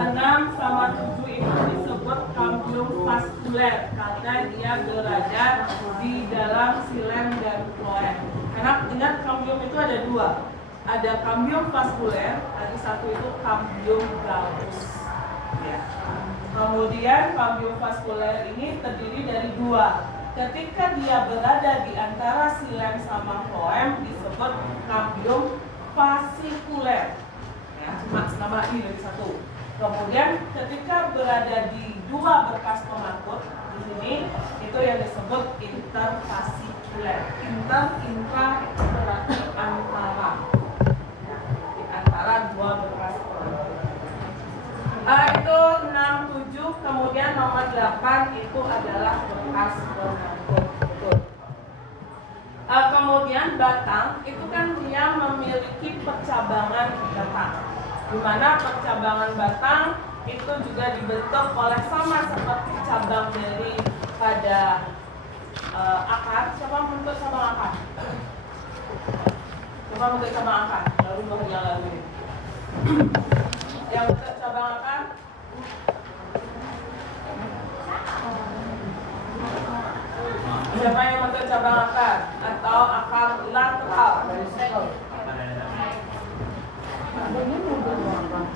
Enam sama 7 itu disebut kambium vaskuler karena dia berada di dalam xilem dan floem. Karena ingat kambium itu ada dua, ada kambium vaskuler, ada satu itu kambium gallus. Ya. Kemudian kambium vaskuler ini terdiri dari dua. Ketika dia berada di antara xilem sama floem disebut kambium fasikuler. Ya, cuma nama ini dari satu. Kemudian ketika berada di dua berkas pemangkut di sini itu yang disebut interfasikuler. Intra berarti antara. Ya, di antara dua berkas pemangkut. Itu 6, 7, kemudian nomor 8 itu adalah berkas pemangkut. Kemudian batang itu kan dia memiliki percabangan batang, di mana percabangan batang itu juga dibentuk oleh sama seperti cabang dari pada akar. Siapa bentuk cabang akar? Coba bentuk cabang akar. Baru 2 hari yang lalu ini. Yang bentuk cabang akar? Siapa yang bentuk cabang akar atau akar lateral?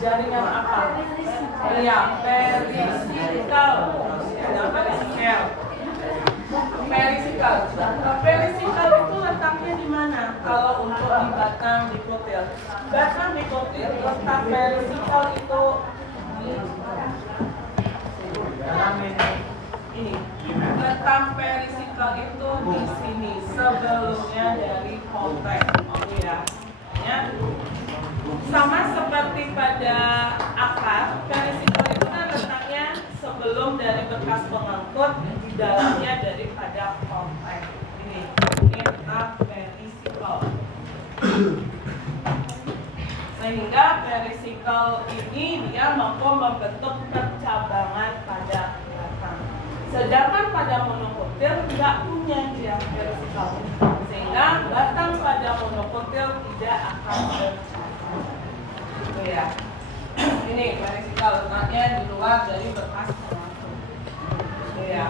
Jaringan akar. Iya, perisikal. Perisikal. Perisikal itu letaknya di mana? Kalau untuk di batang dikotil. Batang dikotil letak perisikal itu di ini. Letak perisikal itu di sini sebelumnya dari kontek. Ya. Sama seperti pada akar, perisikal itu kan letaknya sebelum dari bekas pengangkut, di dalamnya daripada kontek. Ini letak perisikal. Sehingga perisikal ini dia mampu membentuk percabangan pada batang. Sedangkan pada monokotil tidak punya dia perisikal. Sehingga batang pada monokotil tidak akan bercabang. Gitu ya. Ini perisikal letaknya di luar dari bekas pengangkut. Gitu ya.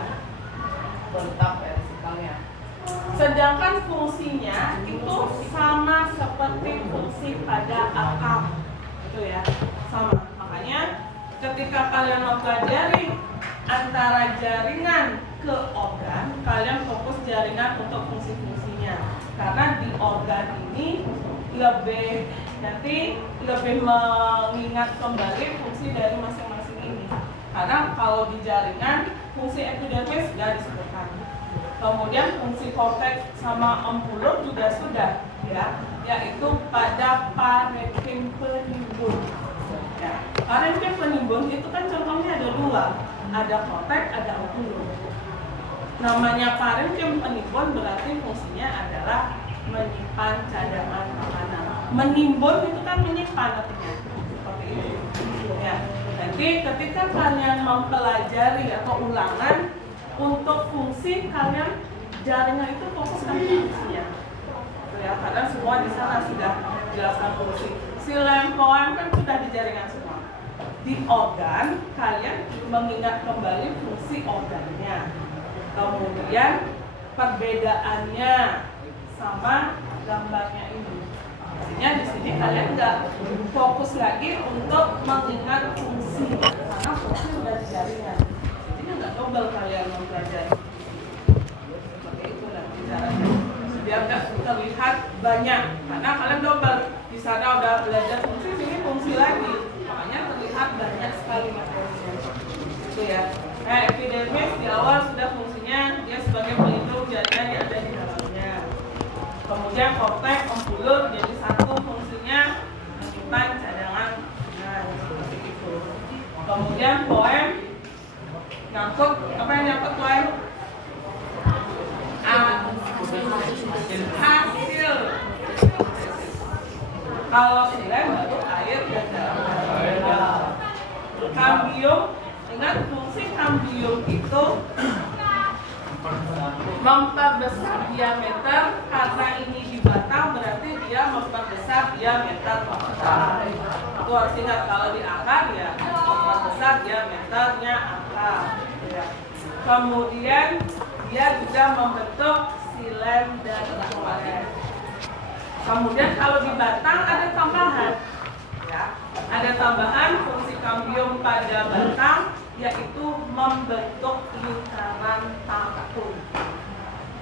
Bentuk perisikalnya. Sedangkan fungsinya itu sama seperti fungsi pada akar. Gitu ya. Sama. Makanya ketika kalian mempelajari antara jaringan ke organ, kalian fokus jaringan untuk fungsi-fungsinya. Karena di organ ini lebih mengingat kembali fungsi dari masing-masing ini. Karena kalau di jaringan fungsi epidermis sudah disebutkan. Kemudian fungsi korteks sama ampulur juga sudah, ya, yaitu pada parenkim penimbun. Ya, parenkim penimbun itu kan contohnya ada dua, ada korteks, ada ampulur. Namanya parenkim penimbun berarti fungsinya adalah menyimpan cadangan makanan. Menimbun itu kan menyimpan artinya, seperti itu. Ya. Jadi ketika kalian mempelajari atau ulangan untuk fungsi, kalian jaringan itu fokuskan fungsinya. Ya, karena semua di sana sudah jelaskan fungsi. Xilem, floem kan sudah di jaringan semua. Di organ kalian mengingat kembali fungsi organnya. Kemudian perbedaannya sama gambarnya ini. Artinya di sini kalian nggak fokus lagi untuk mengingat fungsi karena fungsi sudah di jaringan. Jadi nggak double kalian mempelajari. Seperti itu nanti caranya. Biar nggak terlihat banyak. Karena kalian double. Di sana udah belajar fungsi, sini fungsi lagi. Makanya terlihat banyak sekali materinya. Itu ya. Epidermis di awal sudah fungsinya dia sebagai pelindung jaringan yang ada di dalamnya. Kemudian korteks, ampulur jadi satu fungsinya menyimpan cadangan. Nah, seperti itu. Kemudian floem nyangkut, apa yang nyangkut floem? Hasil. Kalau xilem baru air dan dalam. Kambium, ingat fungsi kambium itu Memperbesar diameter, karena ini dibatang berarti dia memperbesar diameter akar. Itu harus ingat, kalau di akar ya memperbesar diameternya akar. Ya. Kemudian dia juga membentuk xilem dan floem. Kemudian kalau di batang ada tambahan, ya, ada tambahan fungsi kambium pada batang, yaitu membentuk lingkaran tahun.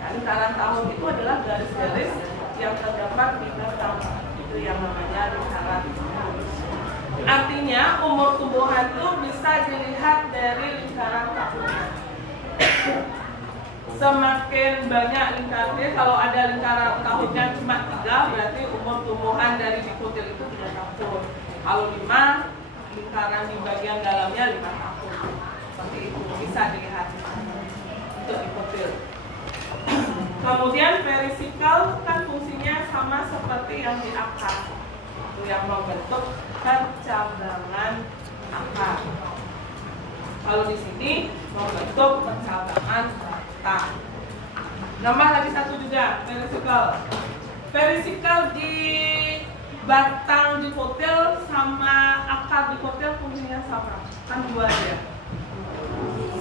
Ya, lingkaran tahun itu adalah garis-garis yang terdapat di batang, itu yang namanya lingkaran tahun. Artinya umur tumbuhan itu bisa dilihat dari lingkaran tahunnya. Semakin banyak lingkarannya, kalau ada lingkaran tahunnya cuma 3, berarti umur tumbuhan dari dikutil itu 3 tahun. Kalau 5, lingkaran di bagian dalamnya 5 tahun. Seperti itu bisa dilihat untuk dikutil. Kemudian perisikal kan fungsinya sama seperti yang di akar, itu yang membentuk percabangan akar. Kalau di sini membentuk percabangan batang. Nambah lagi satu juga, perisikal. Perisikal di batang dikutil sama akar dikutil fungsinya sama, kan 2 ya.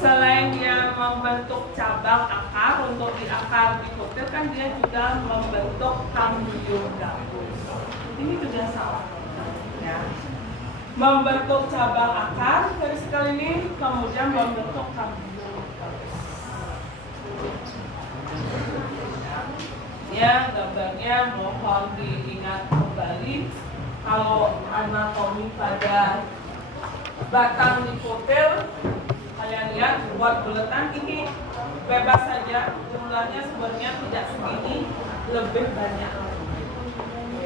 Selain dia membentuk cabang akar, untuk di akar dikutil kan dia juga membentuk kambium gambus. Ini juga sama, ya. Membentuk cabang akar perisikal ini, kemudian membentuk kambium gambus. Ya, gambarnya mohon diingat kembali. Kalau anatomi pada batang dikutil, kalian lihat buat buletan ini bebas saja, jumlahnya sebenarnya tidak segini, lebih banyak.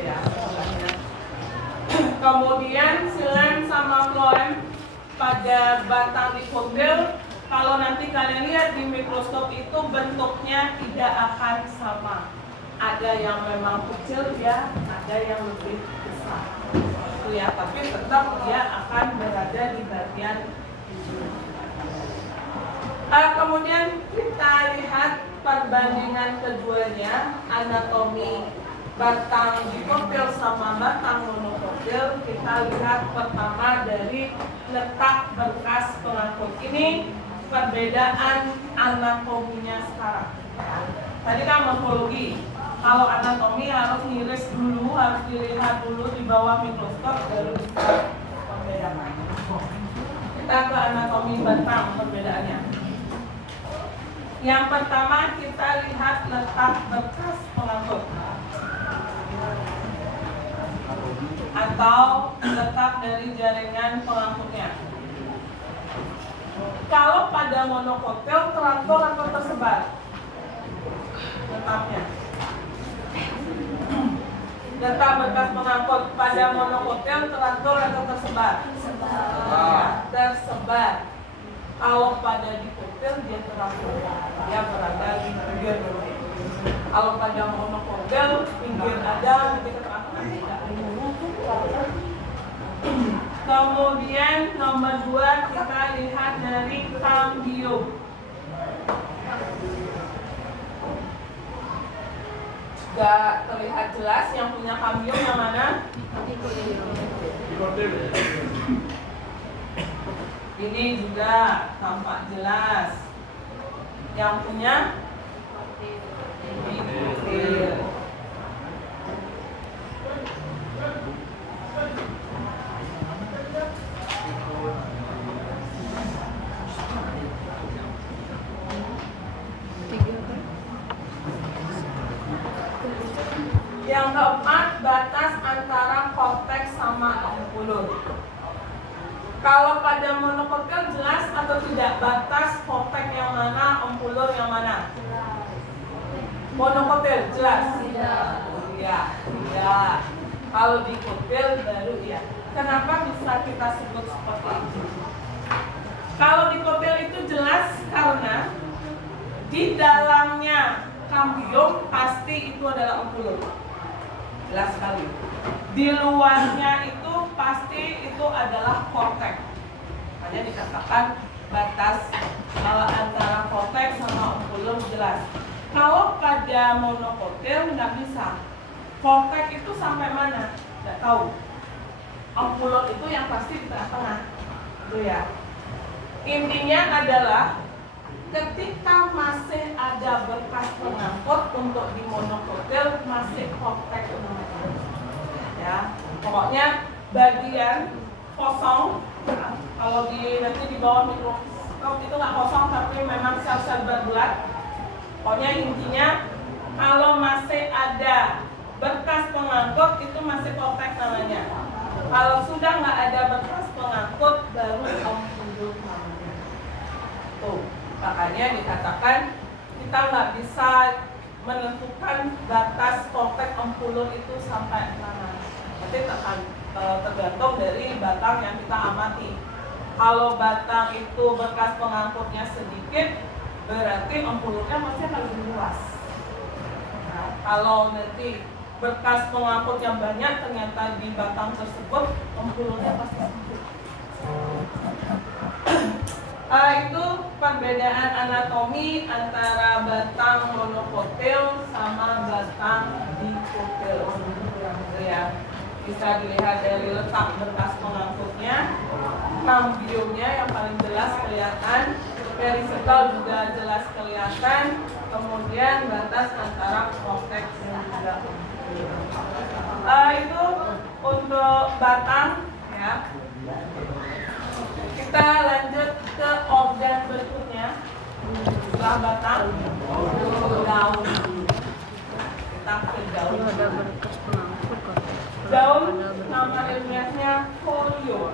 Ya, kemudian xilem sama floem pada batang dikutil, kalau nanti kalian lihat di mikroskop itu bentuknya tidak akan sama. Ada yang memang kecil ya, ada yang lebih besar. Itu ya, tapi tetap dia akan berada di bagian ujung. Kemudian kita lihat perbandingan keduanya, anatomi batang dikutil sama batang monokotil. Kita lihat pertama dari letak berkas pengangkut. Ini perbedaan anatominya sekarang. Tadi kan morfologi. Kalau anatomi harus ngiris dulu, harus dilihat dulu di bawah mikroskop baru bisa membedakan. Kita ke anatomi batang perbedaannya. Yang pertama kita lihat letak berkas pengangkut atau letak dari jaringan pengangkutnya. Kalau pada monokotil terantol atau tersebar letaknya. Letak berkas pengangkut pada monokotil terantol atau tersebar? Tersebar. Kalau pada dikutil dia terangkul, dia berada di pinggir. Kalau pada monokotil pinggir ada, nanti keterangkulan tidak. Kemudian nomor 2 kita lihat dari kambium. Sudah terlihat jelas yang punya kambium yang mana? Ini juga tampak jelas. Yang punya dikutil. Yang keempat, batas antara korteks sama ampulur. Kalau pada monokotil jelas atau tidak batas korteks yang mana, ampulur yang mana? Monokotil jelas? Iya, tidak. Kalau dikutil baru ya. Kenapa bisa kita sebut seperti itu? Kalau dikutil itu jelas karena di dalamnya kambium pasti itu adalah ampulur. Jelas sekali. Di luarnya itu pasti itu adalah korteks. Makanya dikatakan batas antara korteks sama ompulum jelas. Kalau pada monokotil nggak bisa. Korteks itu sampai mana? Nggak tahu. Ompulum itu yang pasti di tengah-tengah. Itu ya. Intinya adalah ketika masih ada berkas pengangkut untuk di monokotil masih korteks namanya. Ya, pokoknya bagian kosong. Nah, kalau nanti di bawah mikroskop itu nggak kosong tapi memang sel-sel berbulat. Pokoknya intinya kalau masih ada berkas pengangkut itu masih korteks namanya. Kalau sudah nggak ada berkas pengangkut baru ompulum namanya. Tuh, makanya dikatakan kita nggak bisa menentukan batas korteks ompulum itu sampai mana. Nanti tergantung dari batang yang kita amati. Kalau batang itu bekas pengangkutnya sedikit, berarti ompulumnya pasti akan lebih luas. Nah, kalau nanti bekas pengangkutnya banyak, ternyata di batang tersebut ompulumnya pasti sedikit. Itu perbedaan anatomi antara batang monokotil sama batang dikotil. Ya, bisa dilihat dari letak berkas pengangkutnya, kambiumnya yang paling jelas kelihatan, perisekal juga jelas kelihatan, kemudian batas antara korteks yang juga. Itu untuk batang ya. Kita lanjut ke organ berikutnya. Setelah batang, daun. Kita ke daun. Ada berkas pengangkut kok. Daun nama ilmiahnya folio.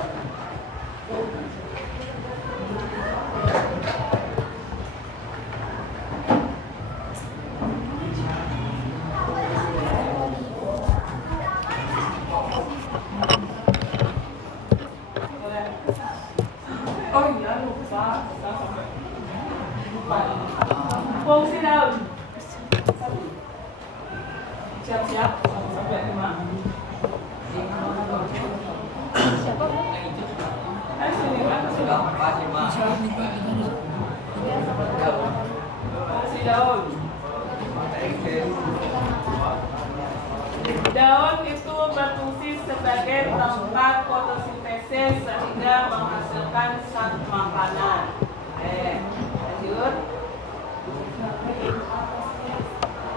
Oh iya lupa. Fungsi daun. Siap-siap sampai 5. Siapa? Sini kan sudah. Fungsi daun. Daun itu berfungsi sebagai tempat fotosintesis sehingga menghasilkan zat makanan. Lanjut.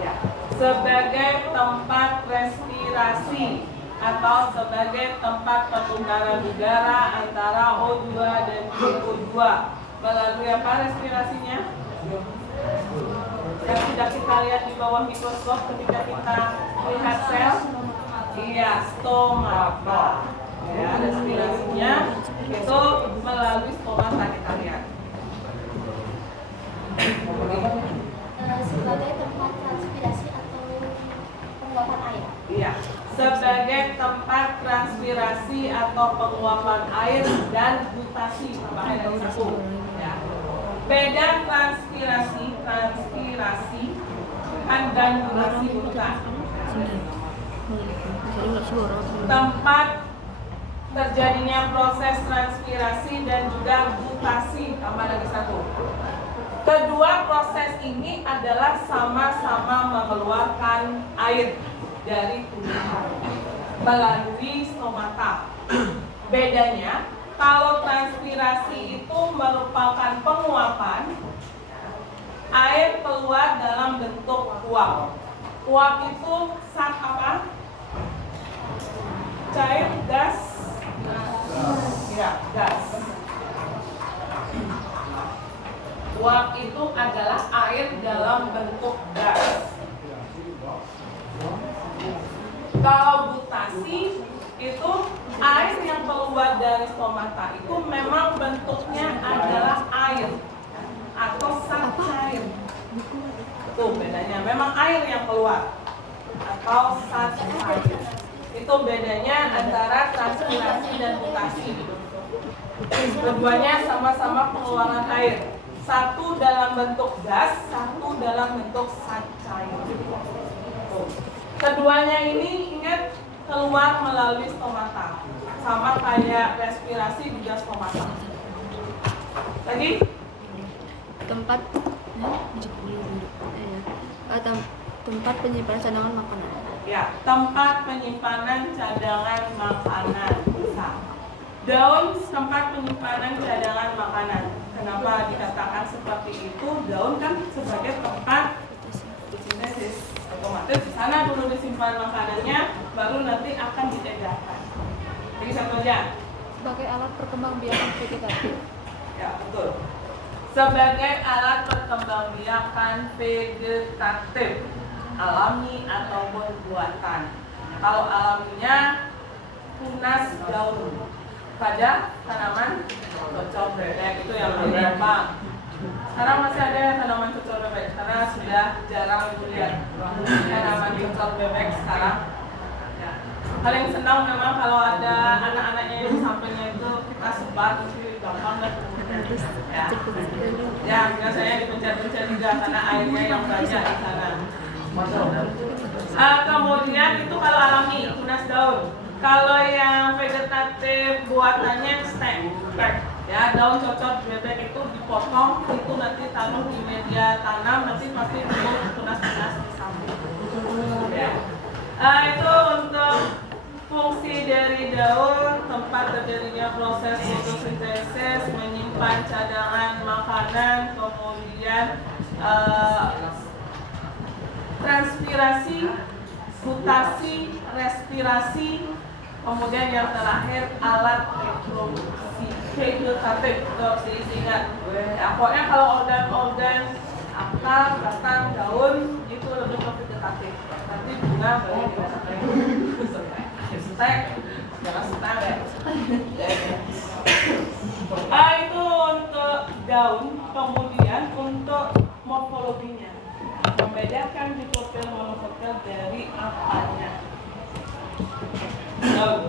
Ya. Sebagai tempat respirasi atau sebagai tempat pertukaran udara antara O2 dan CO2 melalui apa respirasinya? Yang tidak kita lihat di bawah mikroskop ketika kita lihat sel, iya, stomata. Ya, respirasinya itu melalui stomata kita lihat. Sebagai tempat transpirasi atau penguapan air. Iya, sebagai tempat transpirasi atau penguapan air dan gutasi, bahaya dari satu. Ya. Beda transpirasi dan gutasi bukan. Tempat terjadinya proses transpirasi dan juga gutasi, tambah lagi satu. Kedua proses ini adalah sama-sama mengeluarkan air dari tubuh melalui stomata. Bedanya, kalau transpirasi itu merupakan penguapan, air keluar dalam bentuk uap. Uap itu zat apa? Cair, gas? Ya, gas. Uap itu adalah air dalam bentuk gas. Kalau gutasi itu air yang keluar dari stomata itu memang bentuknya adalah air atau zat cair. Itu bedanya, memang air yang keluar atau zat cair. Itu bedanya antara transpirasi dan gutasi. Keduanya sama-sama pengeluaran air. Satu dalam bentuk gas, satu dalam bentuk zat cair. Keduanya ini ingat keluar melalui stomata, sama kayak respirasi juga stomata. Lagi? Tempat tempat penyimpanan cadangan makanan. Ya, tempat penyimpanan cadangan makanan. Bisa. Daun tempat penyimpanan cadangan makanan. Kenapa dikatakan seperti itu? Daun kan sebagai tempat fotosintesis. Otomatis di sana dulu disimpan makanannya, baru nanti akan diedarkan. Jadi satu aja. Sebagai alat perkembangbiakan vegetatif. Ya, betul. Sebagai alat perkembangbiakan vegetatif, alami ataupun buatan. Kalau alaminya tunas daun pada tanaman cocok bebek, itu yang paling gampang. Sekarang masih ada tanaman cocok bebek karena sudah jarang dilihat tanaman cocok bebek sekarang. Ya. Paling senang memang kalau ada anak-anaknya yang di sampingnya itu kita sebar, jadi gampang lah. Ya, biasanya dipencet-pencet juga karena airnya yang banyak di sana. Kemudian itu kalau alami tunas daun. Kalau yang vegetatif buatannya stek. Ya, daun cocok bebek itu dipotong, itu nanti taruh di media tanam, nanti pasti tumbuh tunas-tunas di samping. Ya. Itu untuk fungsi dari daun, tempat terjadinya proses fotosintesis, menyimpan cadangan makanan, kemudian transpirasi, mutasi, respirasi, kemudian yang terakhir alat reproduksi vegetatif. Harus diingat. Ya, pokoknya kalau organ-organ akar, batang, daun itu lebih ke vegetatif. Nanti bunga baru stek, jangan stek ya. Itu untuk daun, kemudian untuk morfologinya, membedakan dikotil monokotil dari apanya. Daun,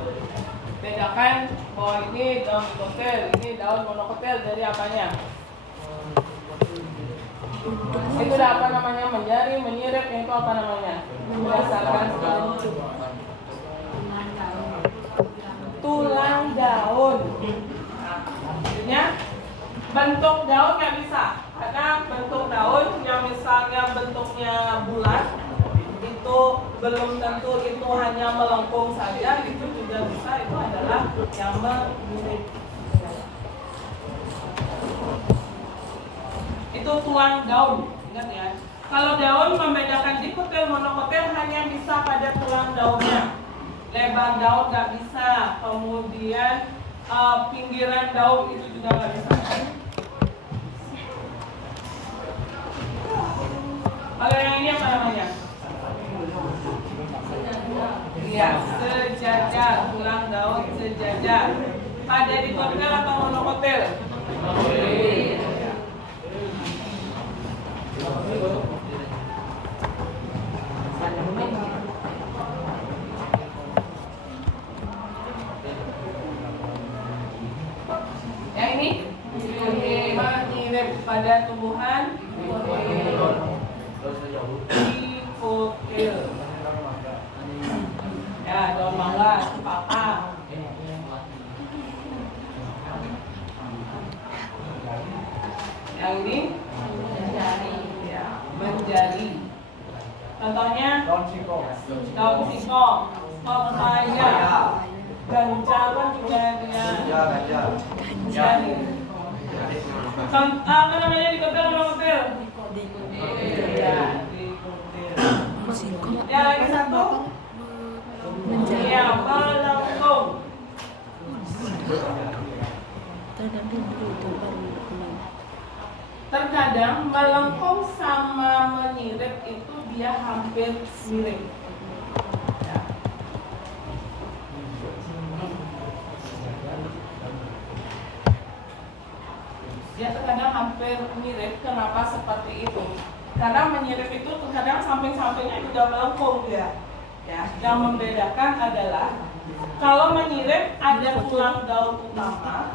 bedakan bahwa ini daun dikotil, ini daun monokotil dari apanya. Itu udah apa namanya, menjari, menyirip, itu apa namanya, berdasarkan tulang daun. Maksudnya bentuk daun nggak bisa, karena bentuk daun yang misalnya bentuknya bulat itu belum tentu itu hanya melengkung saja, itu juga bisa, itu adalah yang menyirip. Itu tulang daun, ingat ya. Kalau daun membedakan dikotil monokotil hanya bisa pada tulang daunnya. Lebar daun nggak bisa, kemudian pinggiran daun itu juga nggak bisa. Kalau yang ini apa namanya? Iya, sejajar, tulang daun sejajar. Pada dikotil atau monokotil? Yang ini menyirip pada tumbuhan dikotil. Ya, daun mangga, cempaka. Yang ini menjari, ya, menjari. Contohnya daun singkong, pepaya, ganja kan juga dia. Menjari. Apa namanya dikotil monokotil? Ya, dikotil. Ya, lagi satu. Ya, melengkung. Terkadang melengkung sama menyirip itu dia hampir mirip. Ya. Dia terkadang hampir mirip. Kenapa seperti itu? Karena menyirip itu terkadang samping-sampingnya juga melengkung dia. Ya, yang membedakan adalah kalau menyirip ada tulang daun utama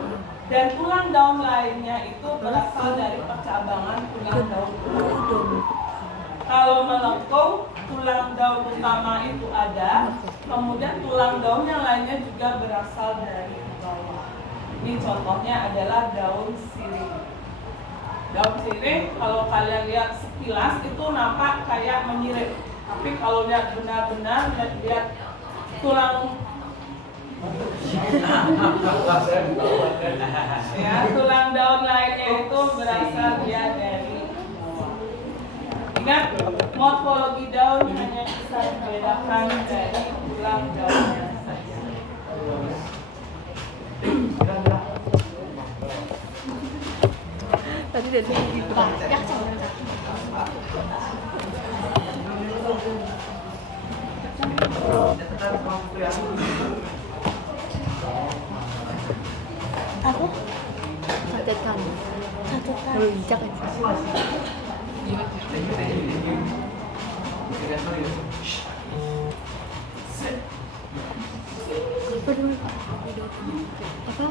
dan tulang daun lainnya itu berasal dari percabangan tulang daun utama. Kalau melengkung, tulang daun utama itu ada, kemudian tulang daun yang lainnya juga berasal dari bawah. Ini contohnya adalah daun sirih. Daun sirih kalau kalian lihat sekilas itu nampak kayak menyirip, tapi kalau lihat benar-benar lihat tulang ya, tulang daun lainnya itu berasal dia dari. Ingat, morfologi daun hanya bisa dibedakan dari tulang daunnya saja. Tadi dari banyak cara. Apa? catatan. Catatan. Beruncak kan. Apa?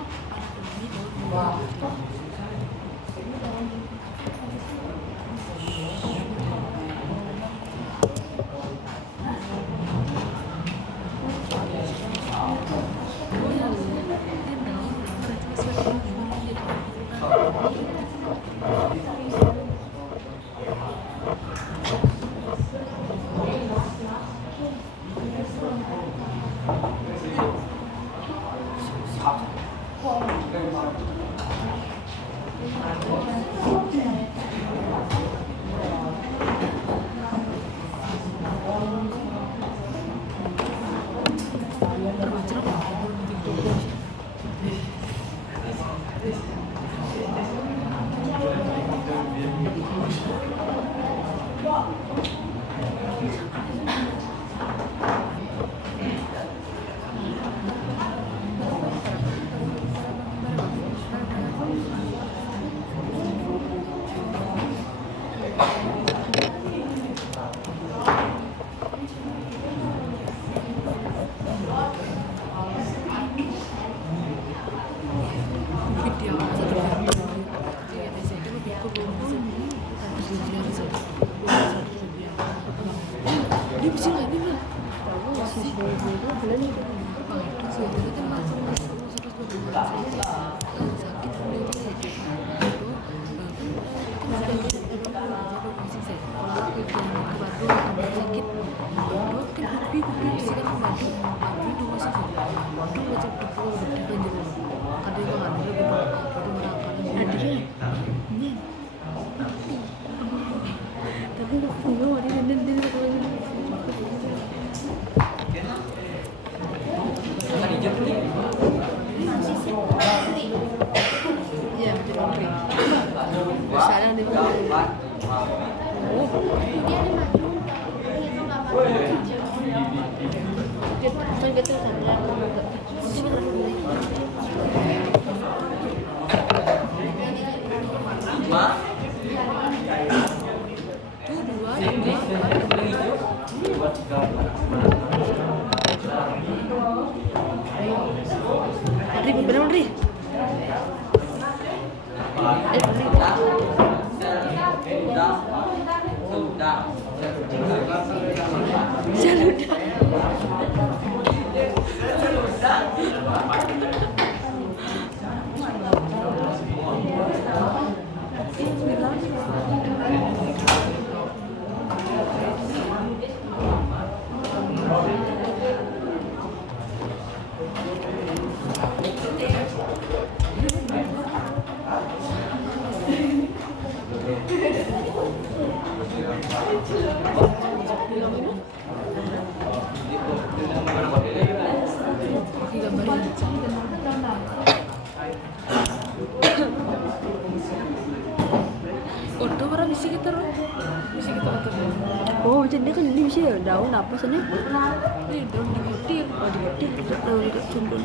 Oh, jadi kan ini bisa ya daun apa sih nih? Ini daun dikutil, oh dikutil, daun itu cumbun.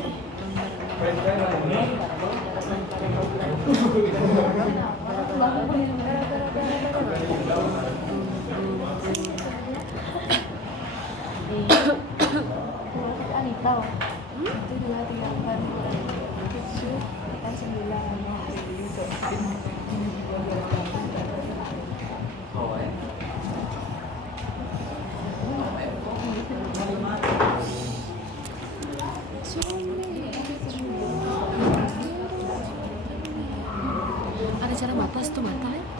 Anita, itu juga tinggalkan itu kan 9 Ada cara batas tuh mata ya?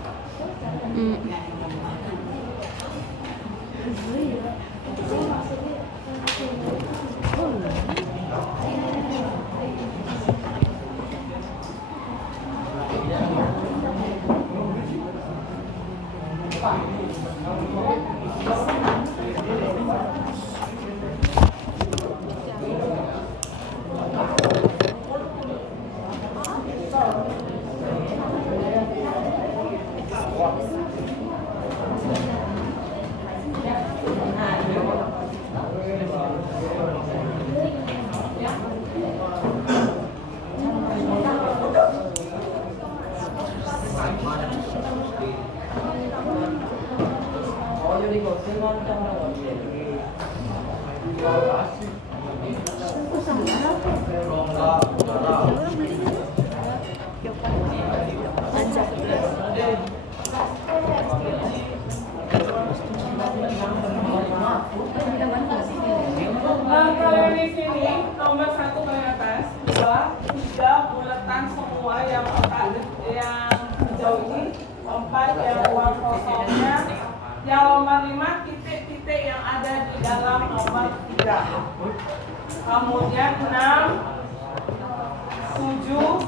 Kalau di sini nomor 1 ke atas, 2, 3 bulatan semua yang hijau ini, 4 yang ruang kosongnya, yang nomor 5 titik-titik yang ada di dalam nomor 3. Kemudian 6, 7,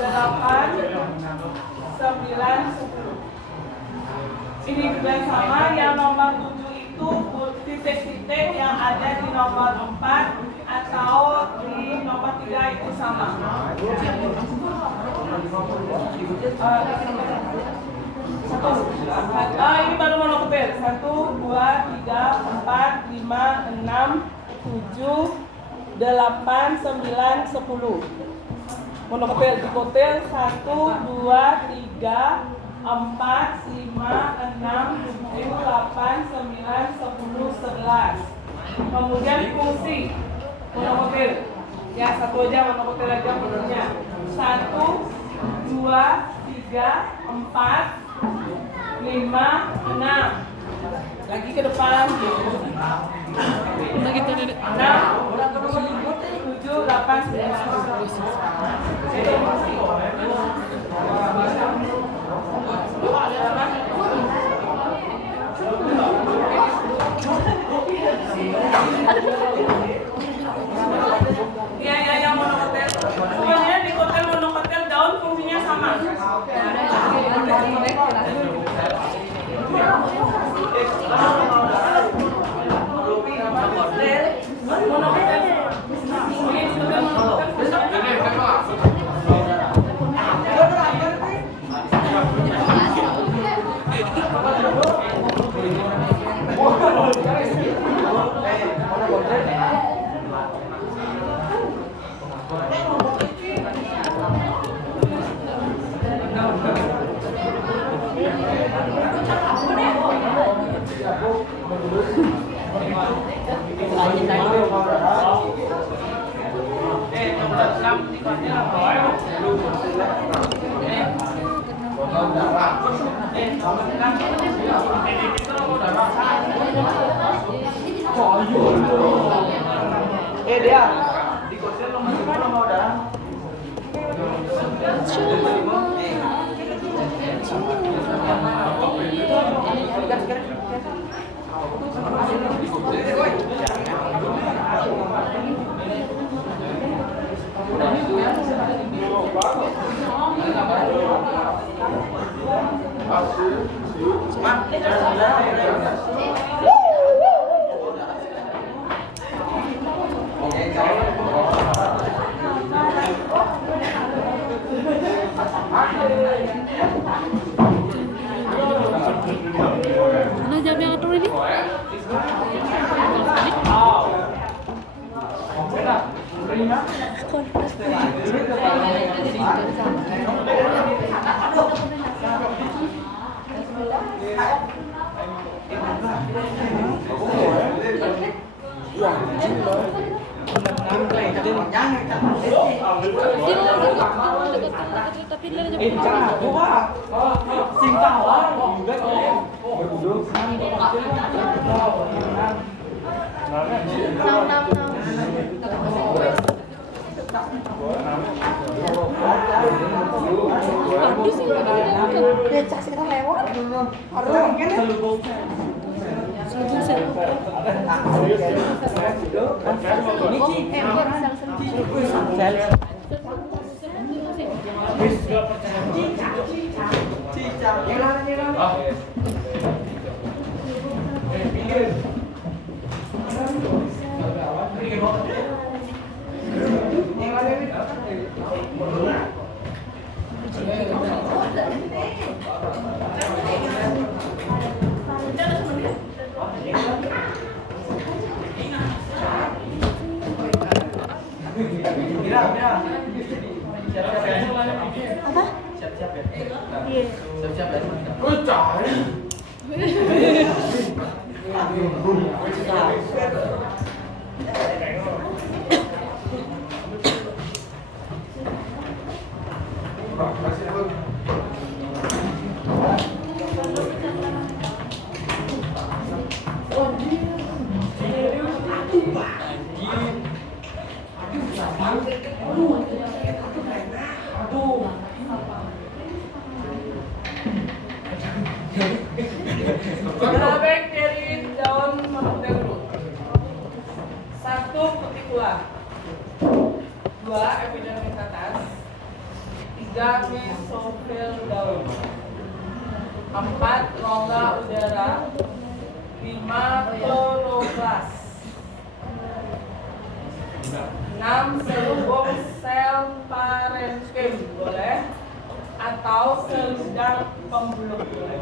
8, 9, 10. Ini juga sama, yang nomor 7 itu titik-titik yang ada di nomor 4 atau di nomor 3 itu sama. Ini baru monokotil. 1, 2, 3, 4, 5, 6, 7, 8, 9, 10. Monokotil, dikotil 1, 2, 3, 4, 5, 6, 7, 8, 9, 10, 11. Kemudian fungsi monokotil. Ya, satu aja monokotil aja fungsinya. 1, 2, 3, 4, 5, 6. Lagi ke depan. 6, 7, 8, 9. Itu fungsi. Iya, yang monokotil. Sebenarnya di kotel monokotil daun fungsinya sama. Dia di kosan nomor 10 mau dah. Mana jam yang atur ini? Udah saksi kita lewat. Harusnya mungkin ya. Apa? Siap-siap ya. Iya. Siap-siap ya. Grabek dari daun mengutip dulu. 1. Kutikula. 2. Epidermis atas. 3. Mesofil daun. 4. Rongga udara. 5. Kloroplas. 6. Selubung sel parenkim boleh, atau selendang pembuluh boleh.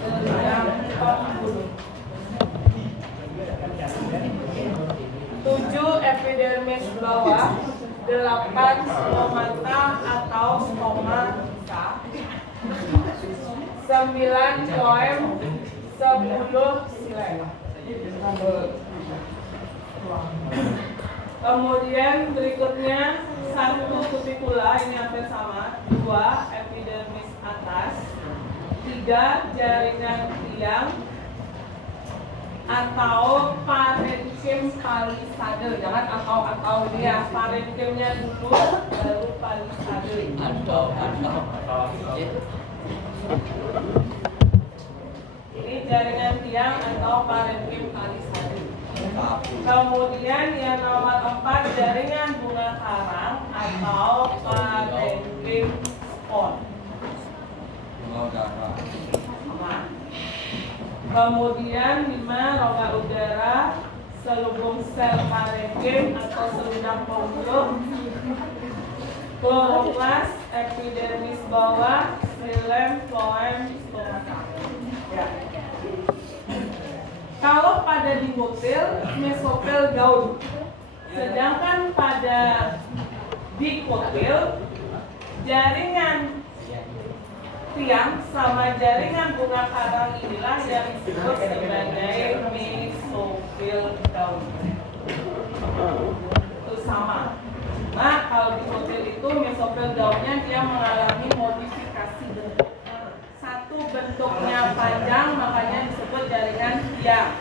Selendang pembuluh. 7. Epidermis bawah. 8. Stomata atau stoma bisa. 9. Kloem. 10. Silem. Kemudian berikutnya 1. Kutikula, ini hampir sama. 2. Epidermis atas. 3. Jaringan tiang atau parenkim palisade. Jangan atau dia, parenkimnya dulu baru palisade. Ini jaringan tiang atau parenkim palisade. Kemudian yang nomor 4, jaringan bunga karang atau parenkim spon. Kemudian 5. Rongga udara, selubung sel parenkim atau selendang pembuluh, kloroplas, epidermis bawah, silem, floem, stomata. Ya. Kalau pada dimotil, mesofil daun. Sedangkan pada dikotil, jaringan tiang sama jaringan bunga karang inilah yang disebut sebagai mesofil daun. Itu sama. Nah, kalau dikotil itu mesofil daunnya dia mengalami modifikasi bentuk. 1, bentuknya panjang, makanya disebut jaringan tiang.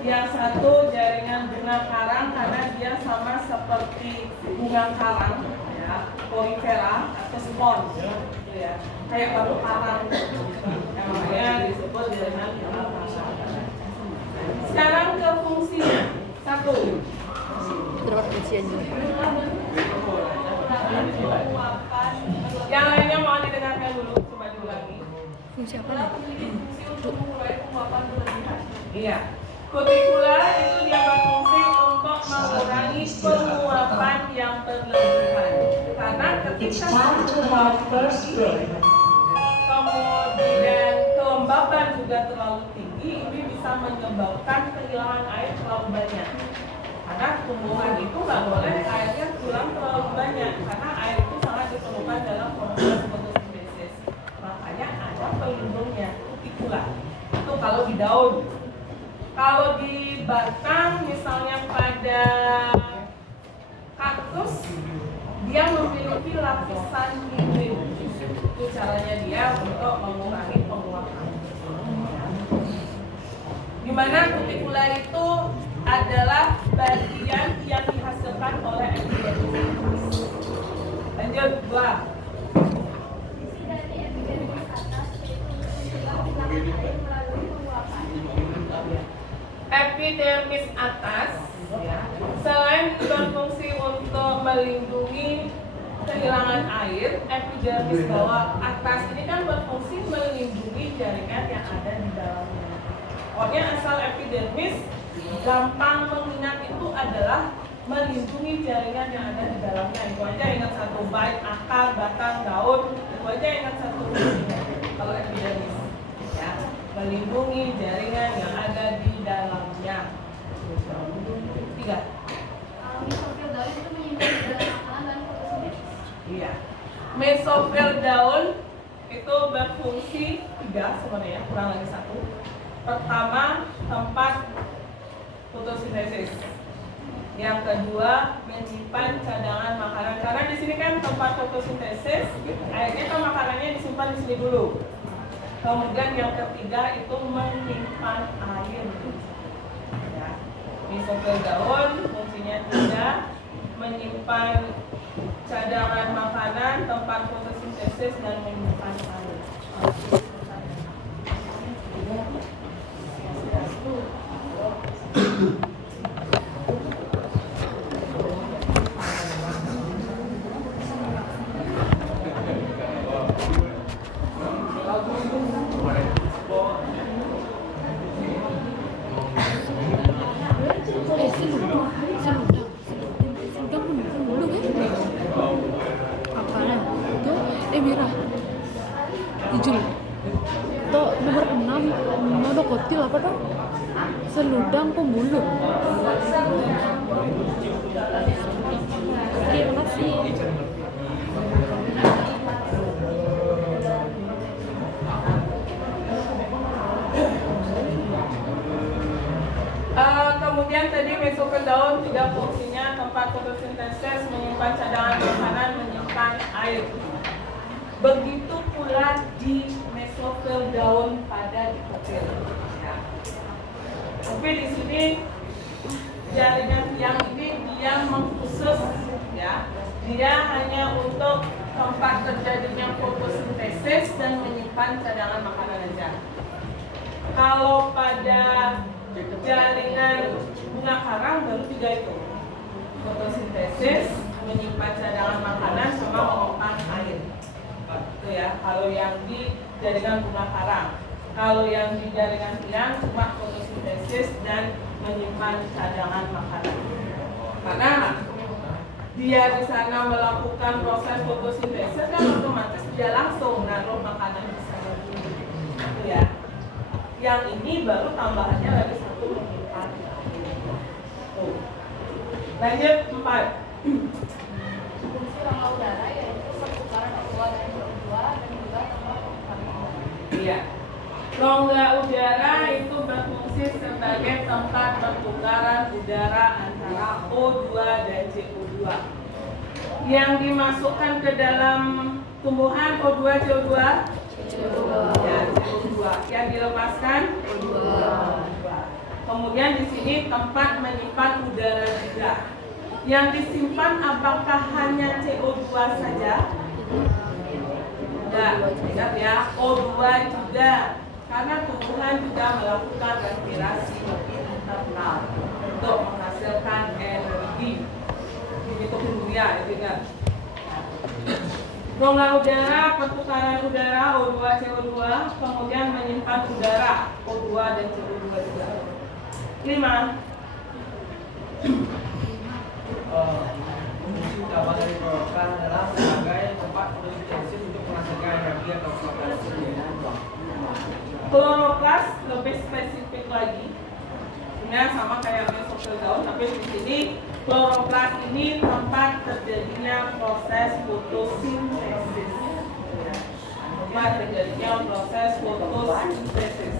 Yang 1 jaringan bunga karang karena dia sama seperti bunga karang, ya, Coryphera atau spon, gitu ya, kayak batu karang. Yang namanya disebut jaringan bunga karang. Sekarang ke fungsinya. 1. Terdapat kunciannya. Yang lainnya mau didengarkan dulu, coba diulangi. Fungsi apa nih? Iya. Kutikula itu dia berfungsi untuk mengurangi penguapan yang berlebihan. Karena ketika kemudian kelembaban juga terlalu tinggi, ini bisa menyebabkan kehilangan air terlalu banyak. Karena tumbuhan itu nggak boleh airnya kurang terlalu banyak, karena air itu sangat ditemukan dalam proses fotosintesis. Makanya ada pelindungnya, kutikula. Itu kalau di daun. Kalau di batang, misalnya pada kaktus, dia memiliki lapisan hibrid. Itu caranya dia untuk mengurangi penguapan. Di mana kutikula itu adalah bagian yang dihasilkan oleh epidermis. Lanjut, 2. epidermis atas ya, selain berfungsi untuk melindungi kehilangan air, epidermis bawah atas ini kan berfungsi melindungi jaringan yang ada di dalamnya. Pokoknya asal epidermis gampang mengingat itu adalah melindungi jaringan yang ada di dalamnya. Itu aja ingat satu, baik akar, batang, daun, itu aja ingat satu. Kalau epidermis ya, melindungi jaringan yang ada di dalamnya. 3. Mesofil daun itu menyimpan di dalam makanan dan fotosintesis. Iya. Mesofil daun itu berfungsi 3 sebenarnya, kurang lagi 1. Pertama, tempat fotosintesis. Yang kedua, menyimpan cadangan makanan. Karena di sini kan tempat fotosintesis, akhirnya kan makanannya disimpan di sini dulu. Kemudian yang ketiga itu menyimpan air. Ya. Mesofil daun fungsinya 3, menyimpan cadangan makanan, tempat fotosintesis, dan menyimpan air. Merah hijau tuh nomor 6 monokotil apa tuh seludang pembuluh. Terima kasih. Kemudian tadi mesofil daun 3 fungsinya, tempat fotosintesis, menyimpan cadangan makanan, menyimpan air. Begitu pula di mesofil daun pada dikotil. Ya. Tapi di sini jaringan tiang ini dia mengkhusus, ya. Dia hanya untuk tempat terjadinya fotosintesis dan menyimpan cadangan makanan aja. Kalau pada jaringan bunga karang baru 3 itu, fotosintesis, menyimpan cadangan makanan, sama menyimpan air. Itu ya, kalau yang di jaringan bunga karang. Kalau yang di jaringan tiang cuma fotosintesis dan menyimpan cadangan makanan. Karena dia di sana melakukan proses fotosintesis dan otomatis dia langsung naruh makanan di sana. Itu ya. Yang ini baru tambahannya lagi 1 menyimpan. Tuh. Lanjut 4. Fungsi rongga udara yaitu pertukaran O2 dan CO2 dan juga tempat pertukaran udara. Iya. Rongga udara itu berfungsi sebagai tempat pertukaran udara antara O2 dan CO2. Yang dimasukkan ke dalam tumbuhan O2, CO2, ya, CO2. Yang dilepaskan O2. Kemudian di sini tempat menyimpan udara juga. Yang disimpan apakah hanya CO2 saja? Enggak, ingat ya, O2 juga. Karena tumbuhan juga melakukan respirasi internal untuk menghasilkan energi. Begitu dunia, ingat. Rongga udara, pertukaran udara O2, CO2, kemudian menyimpan udara O2 dan CO2 juga. 5. Fungsi utama dari kloroplast adalah sebagai tempat fotosintesis untuk menghasilkan energi atau fotosintesis. Kloroplas lebih spesifik lagi, sebenarnya sama kayak mesofil daun, tapi di sini kloroplas ini tempat terjadinya proses fotosintesis. Tempat terjadinya proses fotosintesis.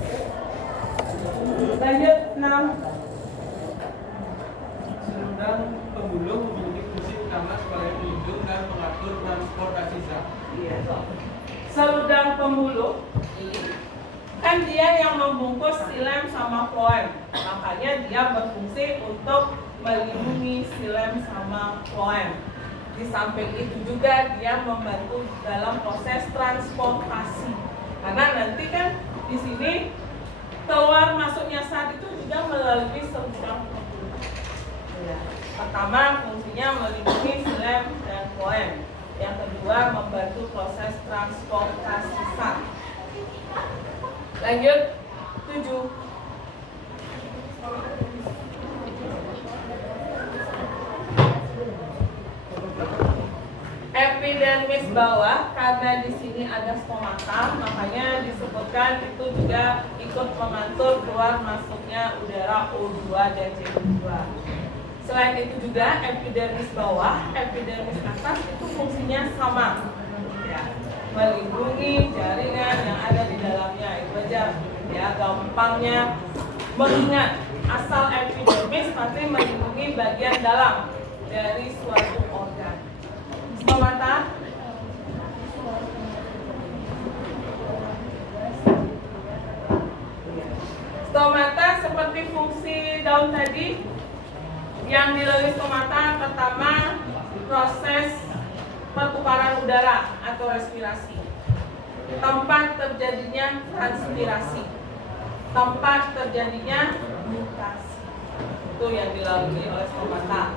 Lanjut 6. Seludang pembuluh memiliki fungsi utama sebagai pelindung dan pengatur transportasi zat. Iya. Seludang pembuluh kan dia yang membungkus xilem sama floem, makanya dia berfungsi untuk melindungi xilem sama floem. Di samping itu juga dia membantu dalam proses transportasi, karena nanti kan di sini keluar masuknya zat itu juga melalui Lanjut 7. Epidermis bawah, karena di sini ada stomata, makanya disebutkan itu juga ikut mengatur keluar masuknya udara O2 dan CO2. Selain itu juga epidermis bawah, epidermis atas itu fungsinya sama, ya, melindungi jaringan yang ada di dalamnya. Itu aja, ya, gampangnya mengingat asal epidermis pasti melindungi bagian dalam dari suatu organ. Stomata, stomata seperti fungsi daun tadi yang dilalui stomata. Pertama, proses pertukaran udara atau respirasi, tempat terjadinya transpirasi, tempat terjadinya mutasi, itu yang dilalui oleh stomata.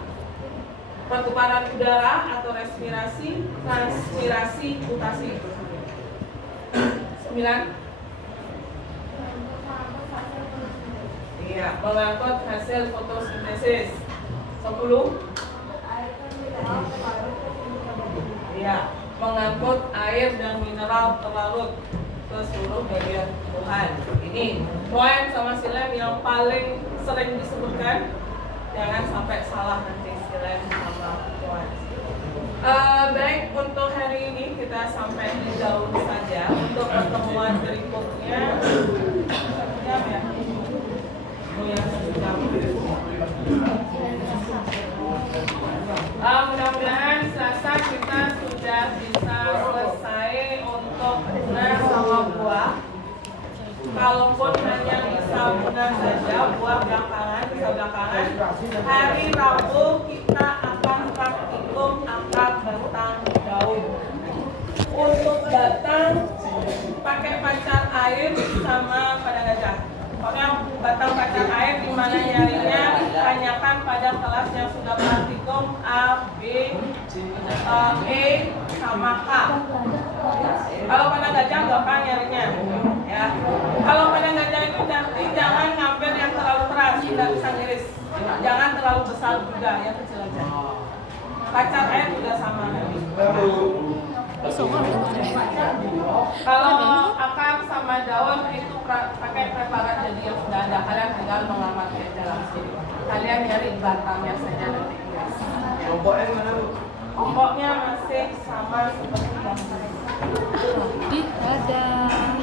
Pertukaran udara atau respirasi, transpirasi, mutasi. 9. Iya, mengangkut hasil fotosintesis. 10. Iya, mengangkut air dan mineral terlarut ke seluruh bagian tubuhan. Ini poin sama silem yang paling sering disebutkan. Jangan sampai salah nanti silem sama poin. Baik, untuk hari ini kita sampai di daun saja. Untuk pertemuan berikutnya sejam ya. Mudah-mudahan Selasa kita sudah bisa selesai untuk bunga sama buah. Kalaupun hanya bisa bunga saja, buah belakangan, bisa belakangan. Hari Rabu kita akan praktikum akar batang daun. Untuk batang pakai pacar air sama pada gajah. Pokoknya batang pacar air di mana nyarinya tanyakan pada kelas yang sudah praktikum A, B, E sama K. Kalau pada gajah gampang nyarinya, ya. Kalau pada gajah itu nanti jangan ngambil yang terlalu keras, tidak bisa ngiris. Jangan terlalu besar juga, yang kecil aja. Pacar air juga sama nanti. Kalau akar sama daun itu pakai preparat jadi yang sudah ada, kalian tinggal mengamati aja langsung. Kalian nyari batangnya saja nanti. Kelompoknya mana Bu? Kelompoknya masih sama seperti yang tadi. Dadah.